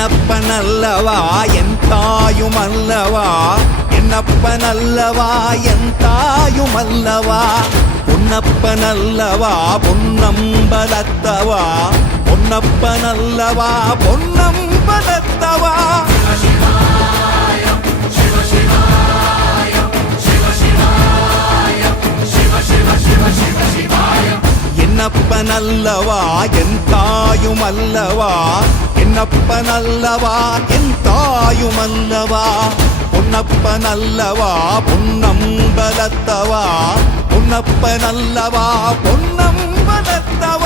என்னப்பனல்லவா என் தாயுமல்லவா, என்னப்பனல்லவா என் தாயுமல்லவா, பொன்னப்பனல்லவா பொன்னம்பலத்தவா, பொன்னப்பனல்லவா பொன்னம்பலத்தவா. என்னப்பனல்லவா என் தாயுமல்லவா, என்னப்பனல்லவா என் தாயுமல்லவா, பொன்னப்பனல்லவா பொன்னம்பலத்தவா, பொன்னப்பனல்லவா பொன்னம்பலத்தவா.